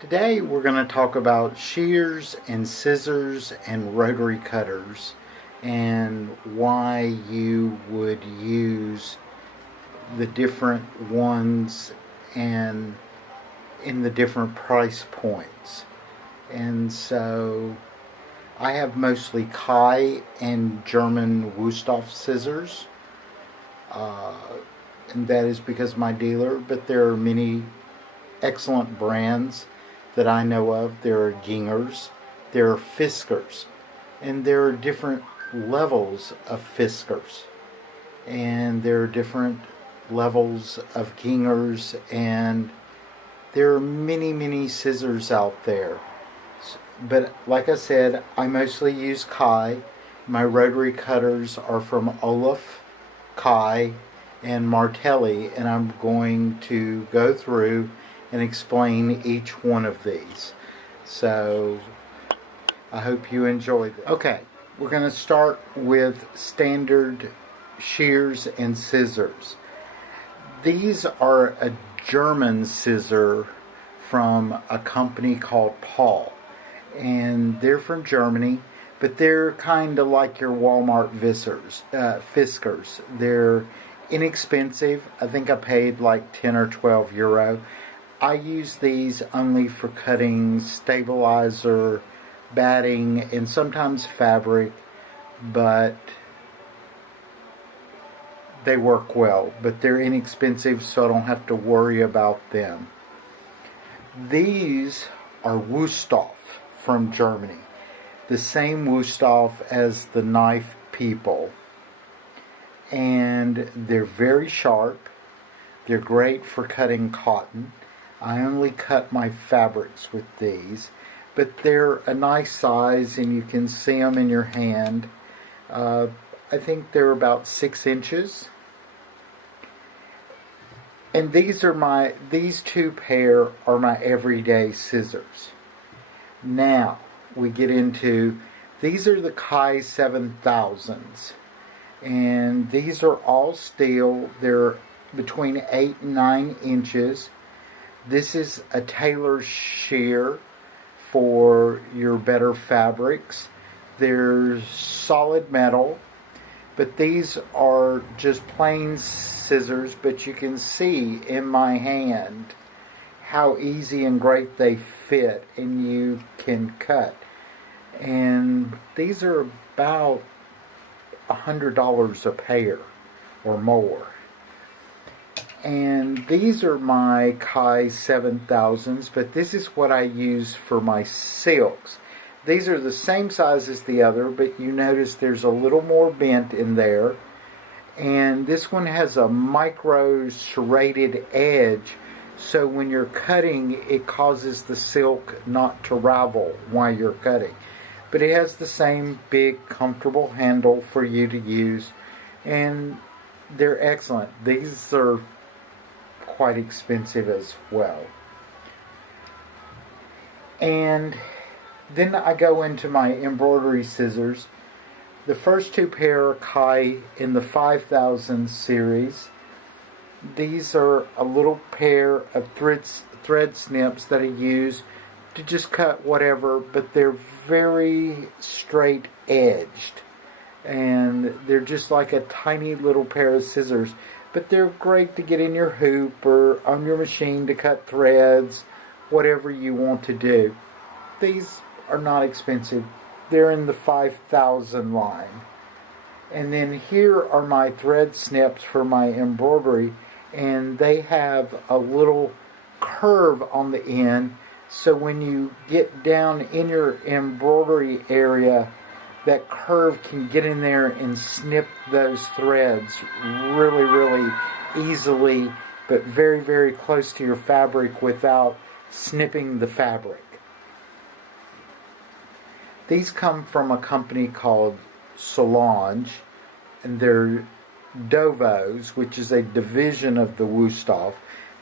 Today we're going to talk about shears and scissors and rotary cutters and why you would use the different ones and in the different price points. And so I have mostly Kai and German Wüsthof scissors, and that is because of my dealer, but there are many excellent brands that I know of. There are Gingers, there are Fiskars, and there are different levels of Fiskars, and there are different levels of Gingers, and there are many scissors out there. But like I said, I mostly use Kai. My rotary cutters are from Olaf, Kai, and Martelli, and I'm going to go through and explain each one of these. So I hope you enjoy this. Okay, we're going to start with standard shears and scissors. These are a German scissor from a company called Paul, and they're from Germany, but they're kind of like your Walmart Fiskars. They're inexpensive. I think I paid like 10 or 12 euro. I use these only for cutting stabilizer, batting, and sometimes fabric, but they work well. But they're inexpensive, so I don't have to worry about them. These are Wüsthof from Germany, the same Wüsthof as the knife people, and they're very sharp. They're great for cutting cotton. I only cut my fabrics with these, but they're a nice size and you can see them in your hand. I think they're about 6 inches. And these two pair are my everyday scissors. Now we get into, these are the Kai 7000s, and these are all steel. They're between 8 and 9 inches. This is a tailor shear for your better fabrics. They're solid metal, but these are just plain scissors, but you can see in my hand how easy and great they fit, and you can cut. And these are about $100 a pair or more. And these are my Kai 7000s, but this is what I use for my silks. These are the same size as the other, but you notice there's a little more bent in there. And this one has a micro serrated edge, so when you're cutting, it causes the silk not to ravel while you're cutting. But it has the same big, comfortable handle for you to use, and they're excellent. These are quite expensive as well. And then I go into my embroidery scissors. The first two pair are Kai in the 5000 series. These are a little pair of thread snips that I use to just cut whatever, but they're very straight edged, and they're just like a tiny little pair of scissors. But they're great to get in your hoop or on your machine to cut threads, whatever you want to do. These are not expensive. They're in the 5000 line. And then here are my thread snips for my embroidery, and they have a little curve on the end, so when you get down in your embroidery area, that curve can get in there and snip those threads really easily, but very close to your fabric without snipping the fabric. These come from a company called Solange, and they're Dovos, which is a division of the Wüsthof.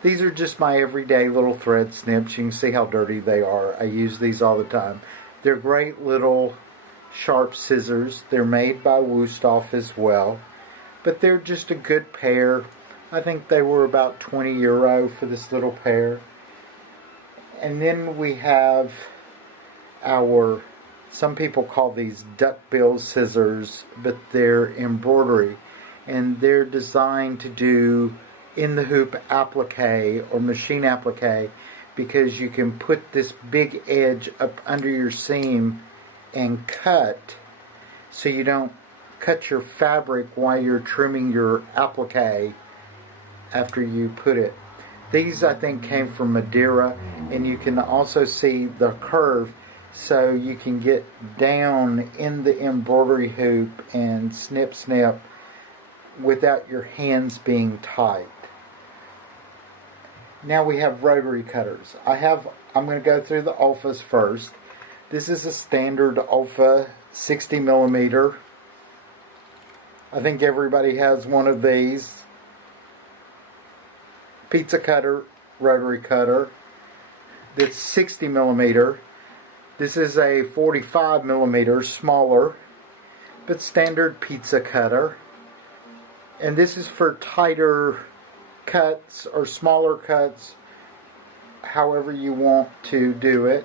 These are just my everyday little thread snips. You can see how dirty they are. I use these all the time. They're great little sharp scissors. They're made by Wüsthof as well, but they're just a good pair. I think they were about 20 euro for this little pair. And then we have our, some people call these duckbill scissors, but they're embroidery. And they're designed to do in the hoop applique or machine applique, because you can put this big edge up under your seam and cut, so you don't cut your fabric while you're trimming your applique after you put it. These, I think, came from Madeira, and you can also see the curve, so you can get down in the embroidery hoop and snip snip without your hands being tight. Now we have rotary cutters. I'm going to go through the Alphas first. This is a standard Alpha 60 millimeter. I think everybody has one of these. Pizza cutter, rotary cutter. That's 60 millimeter. This is a 45 millimeter, smaller, but standard pizza cutter. And this is for tighter cuts or smaller cuts, however you want to do it.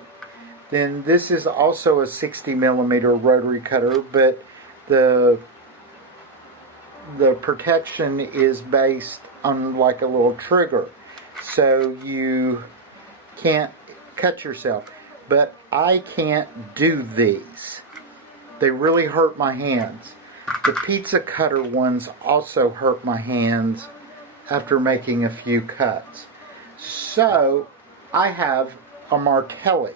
Then this is also a 60 millimeter rotary cutter, but the protection is based on like a little trigger, so you can't cut yourself. But I can't do these. They really hurt my hands. The pizza cutter ones also hurt my hands after making a few cuts. So I have a martelli,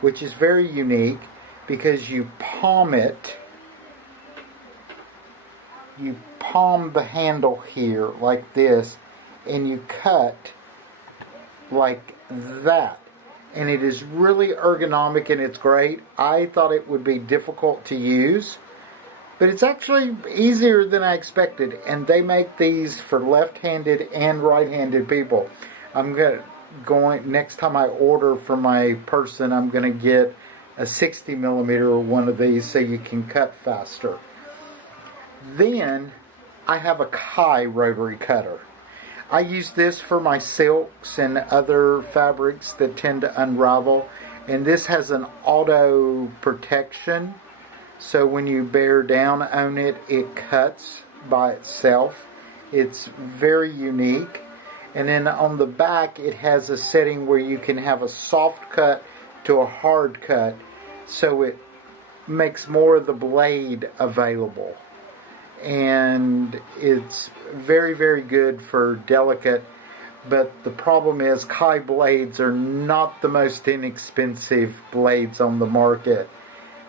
which is very unique because you palm it. You palm the handle here like this, and you cut like that. And it is really ergonomic, and it's great. I thought it would be difficult to use, but it's actually easier than I expected. And they make these for left-handed and right-handed people. I'm going next time I order for my person, I'm going to get a 60 millimeter one of these so you can cut faster. Then I have a Kai rotary cutter. I use this for my silks and other fabrics that tend to unravel. And this has an auto protection, so when you bear down on it, it cuts by itself. It's very unique. And then on the back, it has a setting where you can have a soft cut to a hard cut, so it makes more of the blade available. And it's very, very good for delicate, but the problem is Kai blades are not the most inexpensive blades on the market.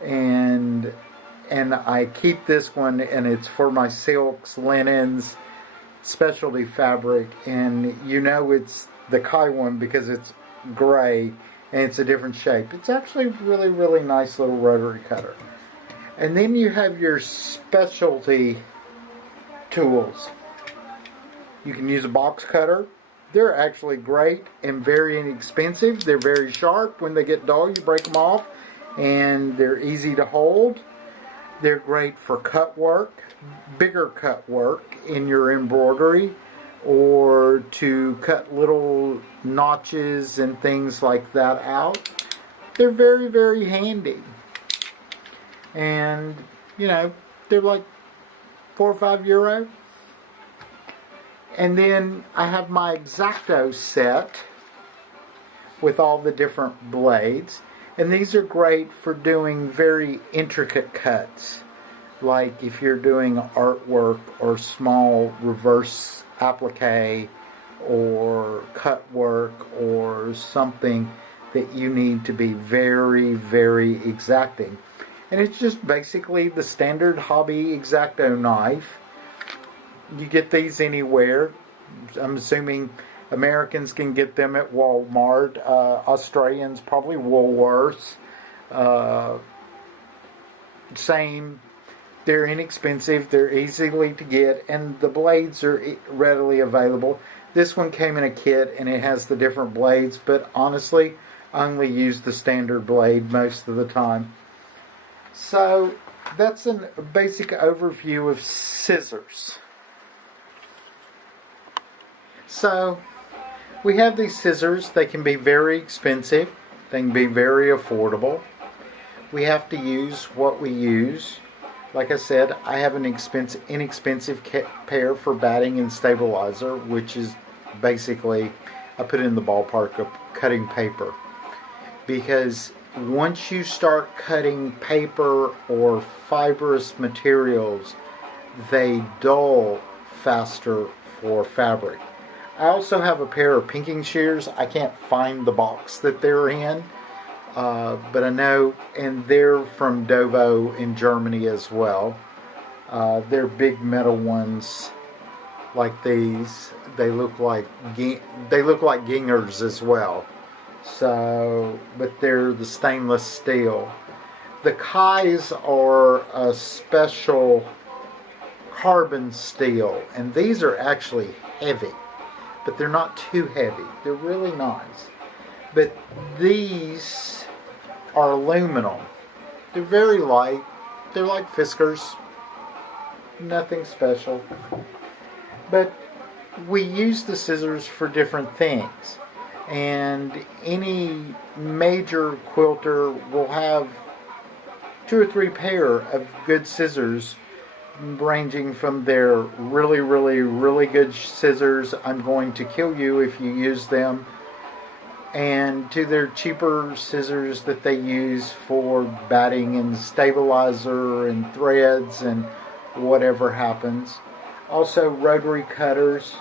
And I keep this one, and it's for my silks, linens, specialty fabric, and you know it's the Kai one because it's gray and it's a different shape. It's actually really, really nice little rotary cutter. And then you have your specialty tools. You can use a box cutter. They're actually great and very inexpensive. They're very sharp. When they get dull, you break them off, and they're easy to hold. They're great for cut work, bigger cut work in your embroidery, or to cut little notches and things like that out. They're very, very handy. And, you know, they're like €4 or €5. And then I have my X-Acto set with all the different blades. And these are great for doing very intricate cuts. Like if you're doing artwork or small reverse applique or cut work or something that you need to be very, very exacting. And it's just basically the standard hobby X-Acto knife. You get these anywhere. I'm assuming Americans can get them at Walmart. Australians probably Woolworths. Same. They're inexpensive. They're easily to get. And the blades are readily available. This one came in a kit and it has the different blades. But honestly, I only use the standard blade most of the time. So that's a basic overview of scissors. So We have these scissors. They can be very expensive. They can be very affordable. We have to use what we use. Like I said, I have an inexpensive pair for batting and stabilizer, which is basically, I put it in the ballpark of cutting paper. Because once you start cutting paper or fibrous materials, they dull faster for fabric. I also have a pair of pinking shears. I can't find the box that they're in. But I know, and they're from Dovo in Germany as well. They're big metal ones like these. They look like gingers as well. So, but they're the stainless steel. The Kais are a special carbon steel, and these are actually heavy, but they're not too heavy. They're really nice. But these are aluminum. They're very light. They're like Fiskars. Nothing special. But we use the scissors for different things. And any major quilter will have 2 or 3 pair of good scissors, ranging from their really, really, really good scissors, I'm going to kill you if you use them, and to their cheaper scissors that they use for batting and stabilizer and threads and whatever happens. Also, rotary cutters.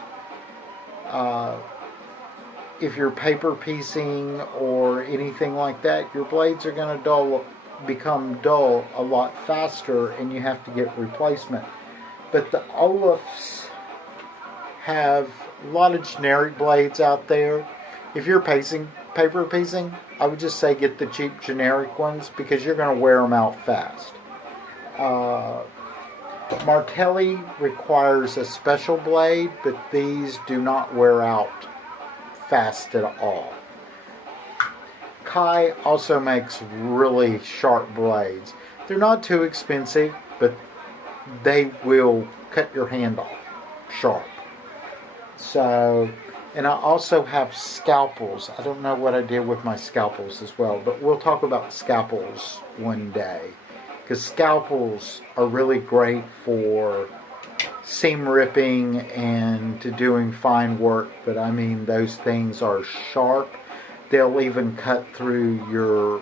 If you're paper piecing or anything like that, your blades are going to become dull a lot faster, and you have to get replacement. But the Olufs have a lot of generic blades out there. If you're paper piecing, I would just say get the cheap generic ones, because you're going to wear them out fast. Martelli requires a special blade, but these do not wear out fast at all. Kai also makes really sharp blades. They're not too expensive, but they will cut your hand off sharp. So, and I also have scalpels. I don't know what I did with my scalpels as well, but we'll talk about scalpels one day, because scalpels are really great for seam ripping and to doing fine work. But I mean, those things are sharp. They'll even cut through your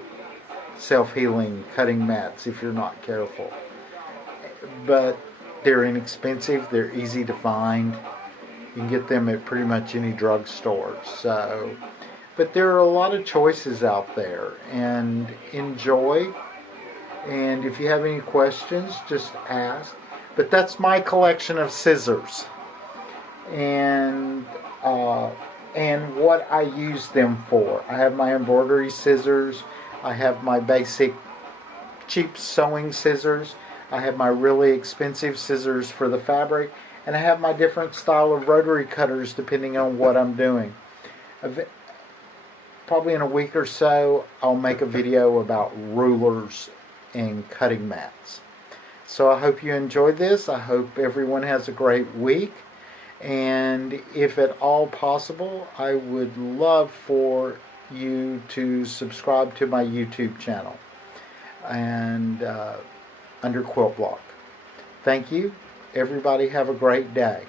self-healing cutting mats if you're not careful. But they're inexpensive. They're easy to find. You can get them at pretty much any drugstore. So, but there are a lot of choices out there, and enjoy. And if you have any questions, just ask. But that's my collection of scissors, and what I use them for. I have my embroidery scissors. I have my basic cheap sewing scissors. I have my really expensive scissors for the fabric. And I have my different style of rotary cutters depending on what I'm doing. Probably in a week or so, I'll make a video about rulers and cutting mats. So I hope you enjoyed this. I hope everyone has a great week. And if at all possible, I would love for you to subscribe to my YouTube channel and under Quilt Block. Thank you. Everybody have a great day.